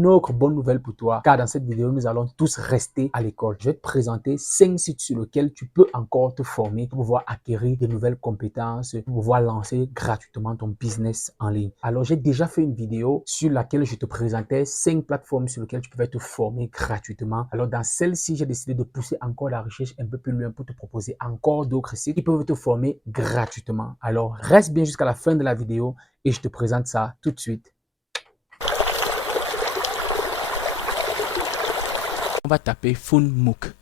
Une autre bonne nouvelle pour toi, car dans cette vidéo, nous allons tous rester à l'école. Je vais te présenter 5 sites sur lesquels tu peux encore te former pour pouvoir acquérir de nouvelles compétences, pour pouvoir lancer gratuitement ton business en ligne. Alors, j'ai déjà fait une vidéo sur laquelle je te présentais 5 plateformes sur lesquelles tu pouvais te former gratuitement. Alors, dans celle-ci, j'ai décidé de pousser encore la recherche un peu plus loin pour te proposer encore d'autres sites qui peuvent te former gratuitement. Alors, reste bien jusqu'à la fin de la vidéo et je te présente ça tout de suite. On va taper PhoneMook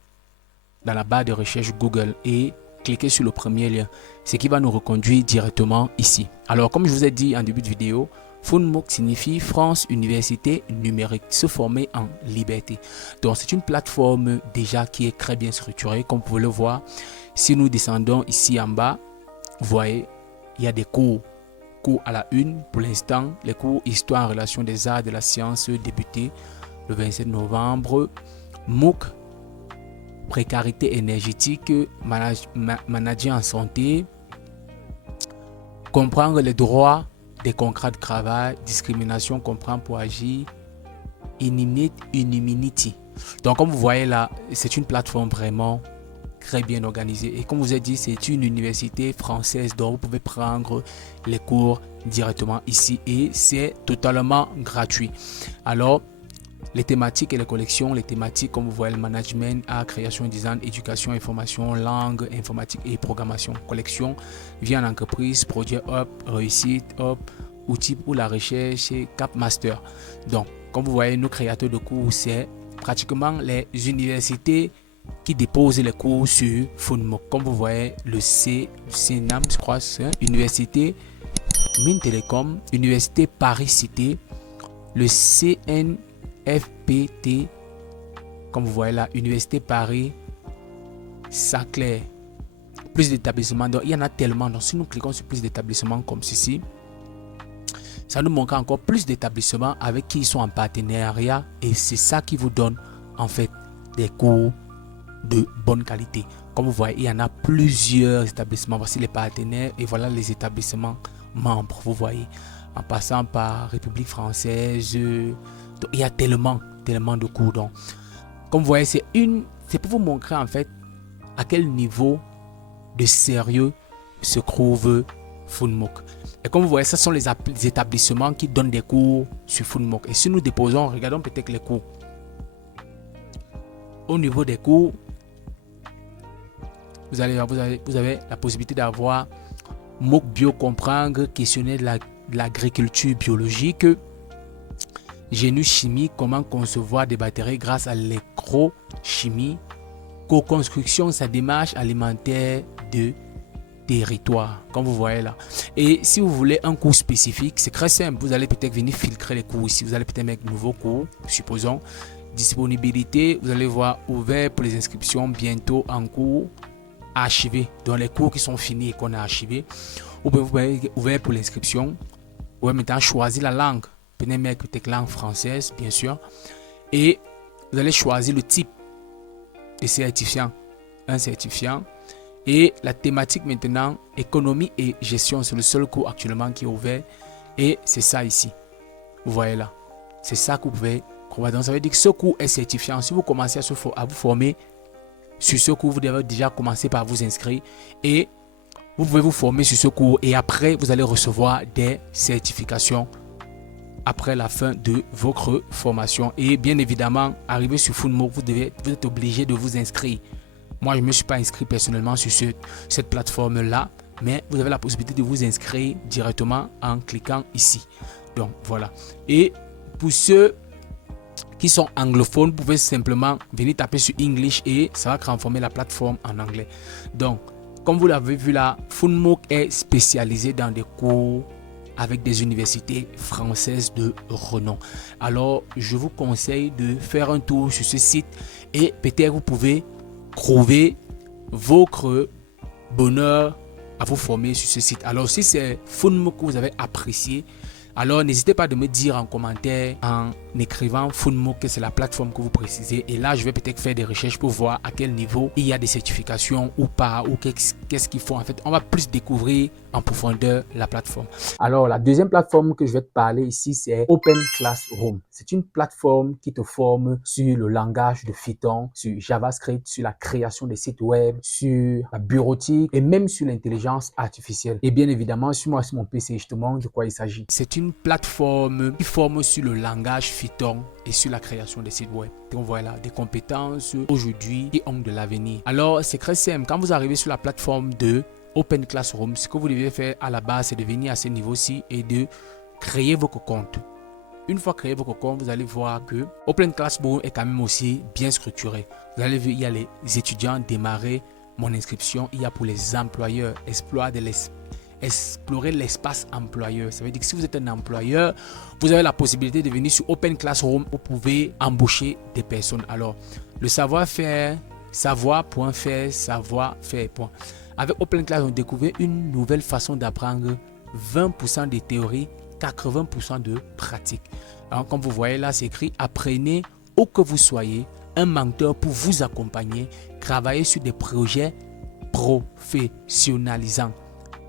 dans la barre de recherche Google et cliquer sur le premier lien, ce qui va nous reconduire directement ici. Alors, comme je vous ai dit en début de vidéo, PhoneMook signifie France Université Numérique, se former en liberté. Donc, c'est une plateforme déjà qui est très bien structurée, comme vous pouvez le voir. Si nous descendons ici en bas, vous voyez, il y a des cours à la une. Pour l'instant, les cours Histoire en relation des arts et de la science débutés le 27 novembre. MOOC, précarité énergétique, manager en santé, comprendre les droits des contrats de travail, discrimination, comprendre pour agir, Unimity. Donc, comme vous voyez là, c'est une plateforme vraiment très bien organisée. Et comme je vous ai dit, c'est une université française, donc vous pouvez prendre les cours directement ici et c'est totalement gratuit. Alors, les thématiques et les collections, les thématiques comme vous voyez, le management, art, création, design, éducation, information, langue, informatique et programmation. Collection, vie en entreprise, projet hop, réussite hop, outils pour la recherche et Cap Master. Donc, comme vous voyez, nos créateurs de cours, c'est pratiquement les universités qui déposent les cours sur PhoneMook. Comme vous voyez, le CNAM, je crois, c'est Université Mines Télécom, Université Paris Cité, le CNFPT, comme vous voyez là, Université Paris Saclay, plus d'établissements. Donc il y en a tellement. Donc si nous cliquons sur plus d'établissements comme ceci, ça nous montre encore plus d'établissements avec qui ils sont en partenariat et c'est ça qui vous donne en fait des cours de bonne qualité. Comme vous voyez, il y en a plusieurs établissements. Voici les partenaires et voilà les établissements membres. Vous voyez, en passant par République française, donc, il y a tellement de cours. Donc, comme vous voyez, c'est pour vous montrer en fait à quel niveau de sérieux se trouve PhoneMook. Et comme vous voyez, ce sont les établissements qui donnent des cours sur PhoneMook. Et si nous déposons, regardons peut-être les cours. Au niveau des cours, vous avez la possibilité d'avoir MOOC Bio comprendre, questionnaire de l'agriculture biologique, génie chimie, comment concevoir des batteries grâce à l'électrochimie, co-construction, sa démarche alimentaire de territoire, comme vous voyez là. Et si vous voulez un cours spécifique, c'est très simple. Vous allez peut-être venir filtrer les cours ici. Vous allez peut-être mettre nouveau cours, supposons. Disponibilité, vous allez voir ouvert pour les inscriptions, bientôt en cours, archivé. Donc les cours qui sont finis et qu'on a archivés. Ou bien vous pouvez ouvert pour l'inscription. Vous pouvez maintenant choisir la langue. Vous pouvez mettre peut-être langue française, bien sûr. Et vous allez choisir le type de certifiant. Un certifiant. Et la thématique maintenant, économie et gestion, c'est le seul cours actuellement qui est ouvert. Et c'est ça ici. Vous voyez là. C'est ça que vous pouvez trouver. Donc ça veut dire que ce cours est certifiant. Si vous commencez à vous former sur ce cours, vous devez déjà commencer par vous inscrire. Et vous pouvez vous former sur ce cours. Et après, vous allez recevoir des certifications après la fin de votre formation. Et bien évidemment, arrivé sur PhoneMook, vous êtes obligé de vous inscrire. Moi, je ne me suis pas inscrit personnellement sur cette plateforme-là, mais vous avez la possibilité de vous inscrire directement en cliquant ici. Donc, voilà. Et pour ceux qui sont anglophones, vous pouvez simplement venir taper sur English et ça va transformer la plateforme en anglais. Donc, comme vous l'avez vu là, PhoneMook est spécialisé dans des cours avec des universités françaises de renom. Alors, je vous conseille de faire un tour sur ce site et peut-être vous pouvez trouver votre bonheur à vous former sur ce site. Alors, si c'est PhoneMook que vous avez apprécié, alors n'hésitez pas de me dire en commentaire en écrivant Funmo que c'est la plateforme que vous précisez. Et là, je vais peut-être faire des recherches pour voir à quel niveau il y a des certifications ou pas, ou qu'est-ce qu'il faut. En fait, on va plus découvrir en profondeur la plateforme. Alors, la deuxième plateforme que je vais te parler ici, c'est Open Classroom. C'est une plateforme qui te forme sur le langage de Python, sur JavaScript, sur la création des sites web, sur la bureautique et même sur l'intelligence artificielle. Et bien évidemment, sur moi, sur mon PC, je te montre de quoi il s'agit. C'est une plateforme qui forme sur le langage Python et sur la création des sites web. Donc voilà, des compétences aujourd'hui qui ont de l'avenir. Alors, c'est très simple. Quand vous arrivez sur la plateforme de Open Classroom, ce que vous devez faire à la base, c'est de venir à ce niveau-ci et de créer votre compte. Une fois créé votre compte, vous allez voir que Open Classroom est quand même aussi bien structuré. Vous allez voir, il y a les étudiants démarrer mon inscription. Il y a pour les employeurs explorer l'espace employeur. Ça veut dire que si vous êtes un employeur, vous avez la possibilité de venir sur Open Classroom. Vous pouvez embaucher des personnes. Alors, le savoir-faire, savoir.faire, savoir-faire. Avec Open Classroom, on découvre une nouvelle façon d'apprendre, 20% de théorie, 80% de pratique. Alors, comme vous voyez là, c'est écrit « Apprenez où que vous soyez, un mentor pour vous accompagner, travailler sur des projets professionnalisants. »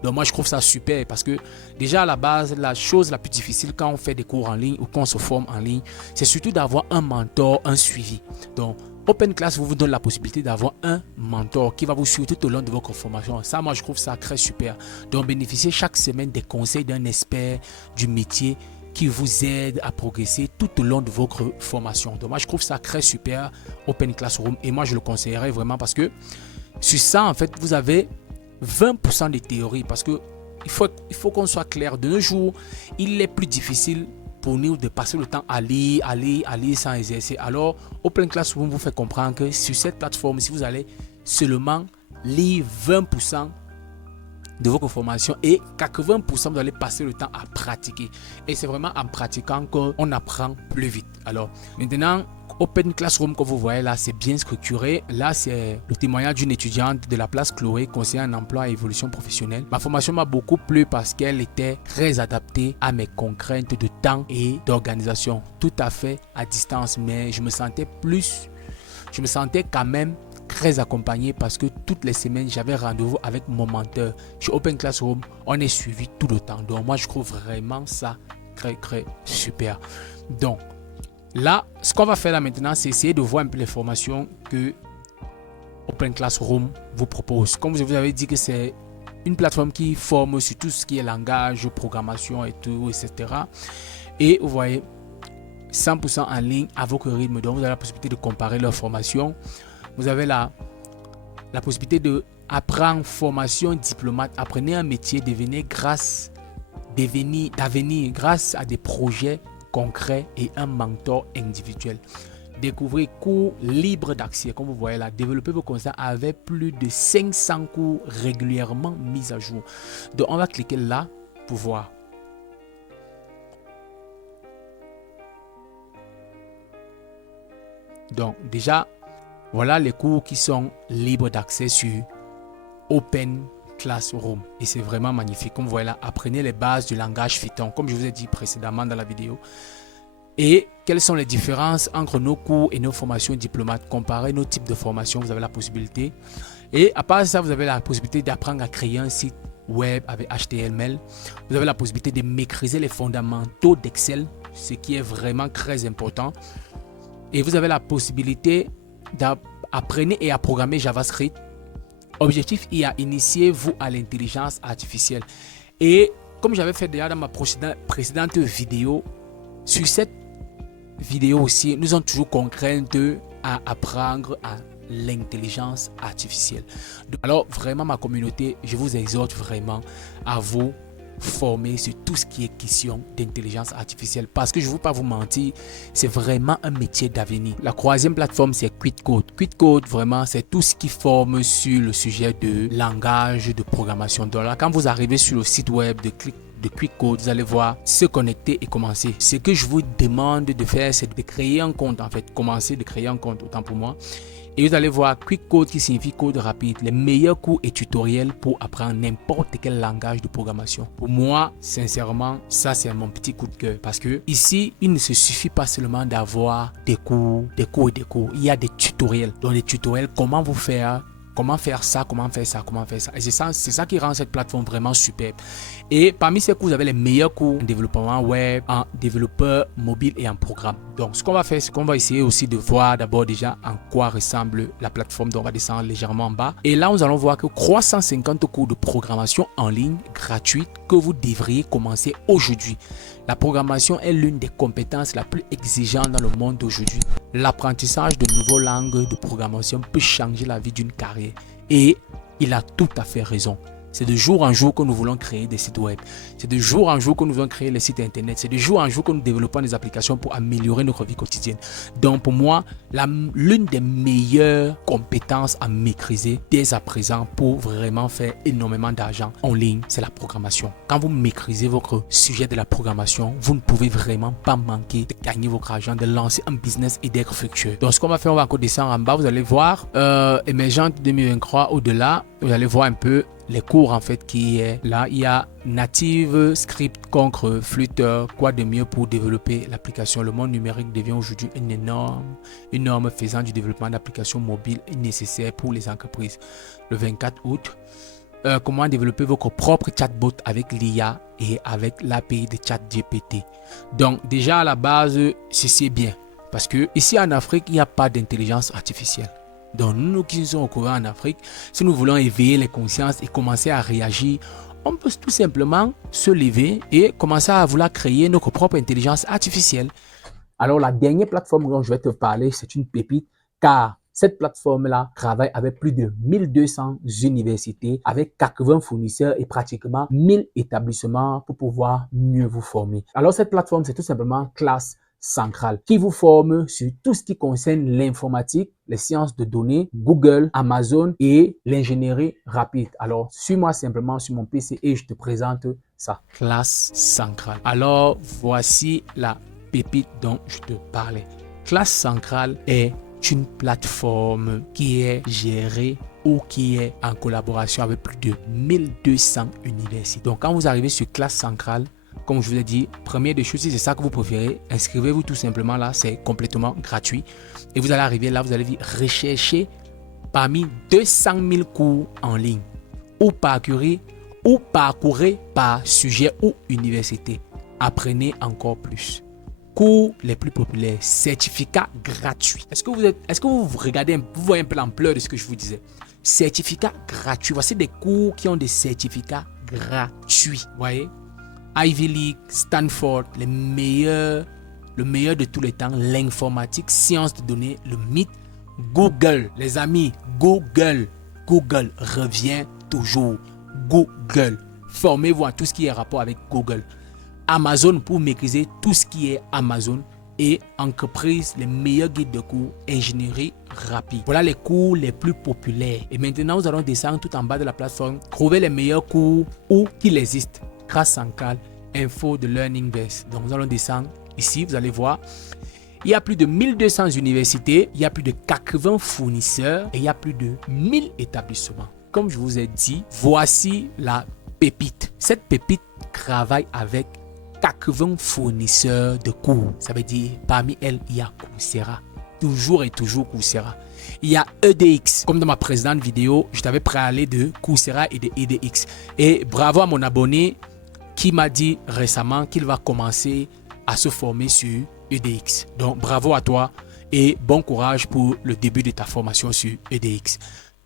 Donc moi, je trouve ça super parce que déjà à la base, la chose la plus difficile quand on fait des cours en ligne ou quand on se forme en ligne, c'est surtout d'avoir un mentor, un suivi. Donc, Open Class vous donne la possibilité d'avoir un mentor qui va vous suivre tout au long de votre formation. Ça, moi, je trouve ça très super. Donc, bénéficiez chaque semaine des conseils d'un expert du métier qui vous aide à progresser tout au long de votre formation. Donc, moi, je trouve ça très super, Open Classroom. Et moi, je le conseillerais vraiment parce que sur ça, en fait, vous avez 20% de théorie. Parce que il faut qu'on soit clair. De nos jours, il est plus difficile pour nous de passer le temps à lire sans exercer. Alors, Open Classroom vous fait comprendre que sur cette plateforme, si vous allez seulement lire 20% de votre formation et 80% vous allez passer le temps à pratiquer. Et c'est vraiment en pratiquant qu'on apprend plus vite. Alors, maintenant, Open Classroom, comme vous voyez là, c'est bien structuré. Là, c'est le témoignage d'une étudiante de la place Chloé concernant un emploi et évolution professionnelle. Ma formation m'a beaucoup plu parce qu'elle était très adaptée à mes contraintes de temps et d'organisation. Tout à fait à distance, mais je me sentais quand même très accompagné parce que toutes les semaines, j'avais rendez-vous avec mon menteur. Chez Open Classroom, on est suivi tout le temps. Donc, moi, je trouve vraiment ça très, très super. Donc, là, ce qu'on va faire là maintenant, c'est essayer de voir un peu les formations que Open Classroom vous propose. Comme je vous avais dit que c'est une plateforme qui forme sur tout ce qui est langage, programmation et tout, etc. Et vous voyez, 100% en ligne à votre rythme. Donc, vous avez la possibilité de comparer leurs formations. Vous avez la possibilité d'apprendre formation diplomate. Apprenez un métier, devenir d'avenir grâce à des projets concret et un mentor individuel. Découvrez cours libres d'accès. Comme vous voyez là, développez vos concepts avec plus de 500 cours régulièrement mis à jour. Donc, on va cliquer là pour voir. Donc, déjà, voilà les cours qui sont libres d'accès sur Open Classroom. Et c'est vraiment magnifique. Comme vous voyez là, apprenez les bases du langage Python, comme je vous ai dit précédemment dans la vidéo. Et quelles sont les différences entre nos cours et nos formations diplomates? Comparez nos types de formations, vous avez la possibilité. Et à part ça, vous avez la possibilité d'apprendre à créer un site web avec HTML. Vous avez la possibilité de maîtriser les fondamentaux d'Excel, ce qui est vraiment très important. Et vous avez la possibilité d'apprendre et à programmer JavaScript. Objectif est à initier vous à l'intelligence artificielle. Et comme j'avais fait déjà dans ma précédente vidéo, sur cette vidéo aussi, nous sommes toujours contraints à apprendre à l'intelligence artificielle. Alors vraiment ma communauté, je vous exhorte vraiment à vous former sur tout ce qui est question d'intelligence artificielle parce que je ne veux pas vous mentir, c'est vraiment un métier d'avenir. La troisième plateforme, c'est QuickCode. QuickCode, vraiment, c'est tout ce qui forme sur le sujet de langage de programmation. Donc là, quand vous arrivez sur le site web de QuickCode, vous allez voir se connecter et commencer. Ce que je vous demande de faire, c'est de créer un compte en fait. Commencer de créer un compte, autant pour moi. Et vous allez voir QuickCode qui signifie code rapide, les meilleurs cours et tutoriels pour apprendre n'importe quel langage de programmation. Pour moi, sincèrement, ça c'est mon petit coup de cœur parce que ici, il ne se suffit pas seulement d'avoir des cours. Il y a des tutoriels. Donc les tutoriels, comment faire ça, comment faire ça. Et c'est ça qui rend cette plateforme vraiment superbe. Et parmi ces cours, vous avez les meilleurs cours en développement web, en développeur mobile et en programme. Donc, ce qu'on va faire, c'est qu'on va essayer aussi de voir d'abord déjà en quoi ressemble la plateforme. Donc, on va descendre légèrement en bas. Et là, nous allons voir que 350 cours de programmation en ligne gratuite que vous devriez commencer aujourd'hui. La programmation est l'une des compétences la plus exigeantes dans le monde d'aujourd'hui. L'apprentissage de nouvelles langues de programmation peut changer la vie d'une carrière. Et il a tout à fait raison. C'est de jour en jour que nous voulons créer des sites web. C'est de jour en jour que nous voulons créer les sites internet. C'est de jour en jour que nous développons des applications pour améliorer notre vie quotidienne. Donc pour moi, l'une des meilleures compétences à maîtriser dès à présent pour vraiment faire énormément d'argent en ligne, c'est la programmation. Quand vous maîtrisez votre sujet de la programmation, vous ne pouvez vraiment pas manquer de gagner votre argent, de lancer un business et d'être fructueux. Donc ce qu'on va faire, on va encore descendre en bas. Vous allez voir Émergente 2023 au-delà. Vous allez voir un peu les cours en fait qui est là. Il y a Native Script contre Flutter. Quoi de mieux pour développer l'application? Le monde numérique devient aujourd'hui une norme faisant du développement d'applications mobiles nécessaire pour les entreprises. Le 24 août, comment développer votre propre chatbot avec l'IA et avec l'API de ChatGPT. Donc déjà à la base, c'est bien parce que ici en Afrique, il n'y a pas d'intelligence artificielle. Donc nous qui sommes au courant en Afrique, si nous voulons éveiller les consciences et commencer à réagir, on peut tout simplement se lever et commencer à vouloir créer notre propre intelligence artificielle. Alors la dernière plateforme dont je vais te parler, c'est une pépite car cette plateforme-là travaille avec plus de 1200 universités, avec 80 fournisseurs et pratiquement 1000 établissements pour pouvoir mieux vous former. Alors cette plateforme, c'est tout simplement Classe Centrale qui vous forme sur tout ce qui concerne l'informatique, les sciences de données, Google, Amazon et l'ingénierie rapide. Alors, suis-moi simplement sur mon PC et je te présente ça. Classe Centrale. Alors, voici la pépite dont je te parlais. Classe Centrale est une plateforme qui est gérée ou qui est en collaboration avec plus de 1200 universités. Donc, quand vous arrivez sur Classe Centrale, comme je vous ai dit, première des choses, si c'est ça que vous préférez, inscrivez-vous tout simplement là, c'est complètement gratuit. Et vous allez arriver là, vous allez rechercher parmi 200 000 cours en ligne ou parcourir par sujet ou université. Apprenez encore plus. Cours les plus populaires, certificats gratuits. Est-ce que vous regardez, vous voyez un peu l'ampleur de ce que je vous disais? Certificats gratuits. Voici des cours qui ont des certificats gratuits. Vous voyez? Ivy League, Stanford, le meilleur de tous les temps, l'informatique, sciences de données, le mythe, Google. Les amis, Google revient toujours. Google. Formez-vous à tout ce qui est rapport avec Google. Amazon pour maîtriser tout ce qui est Amazon et entreprise, les meilleurs guides de cours, ingénierie rapide. Voilà les cours les plus populaires. Et maintenant, nous allons descendre tout en bas de la plateforme, trouver les meilleurs cours ou qu'il existe. Classe Centrale, info de Learning Base. Donc, nous allons descendre ici, vous allez voir. Il y a plus de 1200 universités, il y a plus de 80 fournisseurs et il y a plus de 1000 établissements. Comme je vous ai dit, voici la pépite. Cette pépite travaille avec 80 fournisseurs de cours. Ça veut dire, parmi elles, il y a Coursera. Toujours et toujours Coursera. Il y a EDX. Comme dans ma précédente vidéo, je t'avais parlé de Coursera et de EDX. Et bravo à mon abonné qui m'a dit récemment qu'il va commencer à se former sur EDX. Donc, bravo à toi et bon courage pour le début de ta formation sur EDX.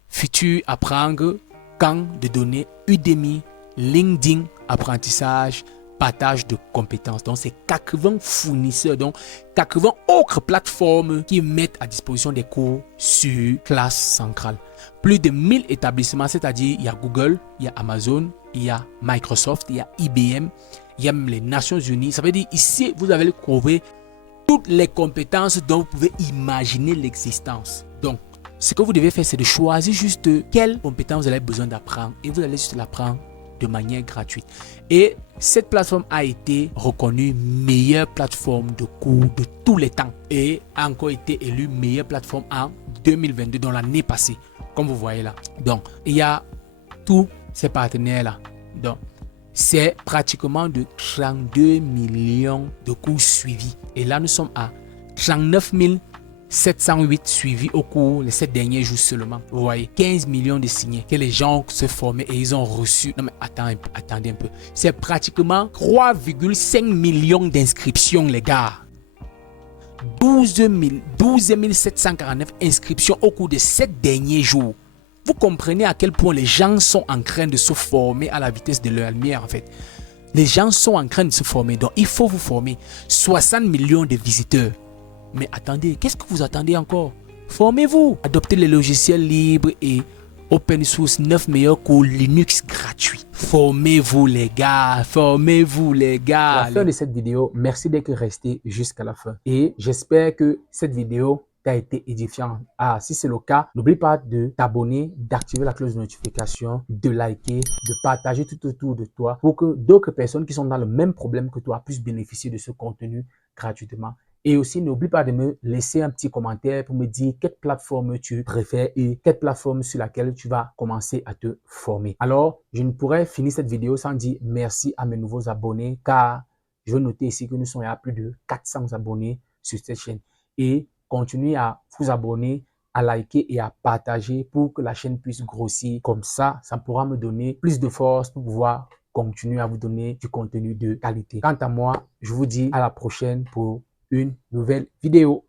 Futur apprendre, camp de données, Udemy, LinkedIn, apprentissage, partage de compétences. Donc, c'est 80 fournisseurs, donc 80 autres plateformes qui mettent à disposition des cours sur Classe Centrale. Plus de 1000 établissements, c'est-à-dire il y a Google, il y a Amazon, il y a Microsoft, il y a IBM, il y a même les Nations Unies. Ça veut dire ici, vous allez trouver toutes les compétences dont vous pouvez imaginer l'existence. Donc, ce que vous devez faire, c'est de choisir juste quelles compétences vous avez besoin d'apprendre et vous allez juste l'apprendre de manière gratuite. Et cette plateforme a été reconnue meilleure plateforme de cours de tous les temps et a encore été élue meilleure plateforme en 2022, dans l'année passée, comme vous voyez là. Donc, il y a tous ces partenaires-là. Donc, c'est pratiquement de 32 millions de cours suivis. Et là, nous sommes à 39 708 suivis au cours les 7 derniers jours seulement. Vous voyez, 15 millions de signés que les gens se formaient et ils ont reçu. Non mais attendez un peu. C'est pratiquement 3,5 millions d'inscriptions, les gars. 12 749 inscriptions au cours de 7 derniers jours. Vous comprenez à quel point les gens sont en train de se former à la vitesse de leur lumière en fait. Les gens sont en train de se former, donc il faut vous former. 60 millions de visiteurs. Mais attendez, qu'est-ce que vous attendez encore? Formez-vous. Adoptez les logiciels libres et open source, 9 meilleurs cours Linux gratuits. Formez-vous les gars, formez-vous les gars. À la fin de cette vidéo, merci d'être resté jusqu'à la fin. Et j'espère que cette vidéo t'a été édifiant. Si c'est le cas, n'oublie pas de t'abonner, d'activer la cloche de notification, de liker, de partager tout autour de toi pour que d'autres personnes qui sont dans le même problème que toi puissent bénéficier de ce contenu gratuitement. Et aussi, n'oublie pas de me laisser un petit commentaire pour me dire quelle plateforme tu préfères et quelle plateforme sur laquelle tu vas commencer à te former. Alors, je ne pourrais finir cette vidéo sans dire merci à mes nouveaux abonnés car je veux noter ici que nous sommes à plus de 400 abonnés sur cette chaîne. Et continuez à vous abonner, à liker et à partager pour que la chaîne puisse grossir. Comme ça pourra me donner plus de force pour pouvoir continuer à vous donner du contenu de qualité. Quant à moi, je vous dis à la prochaine pour une nouvelle vidéo.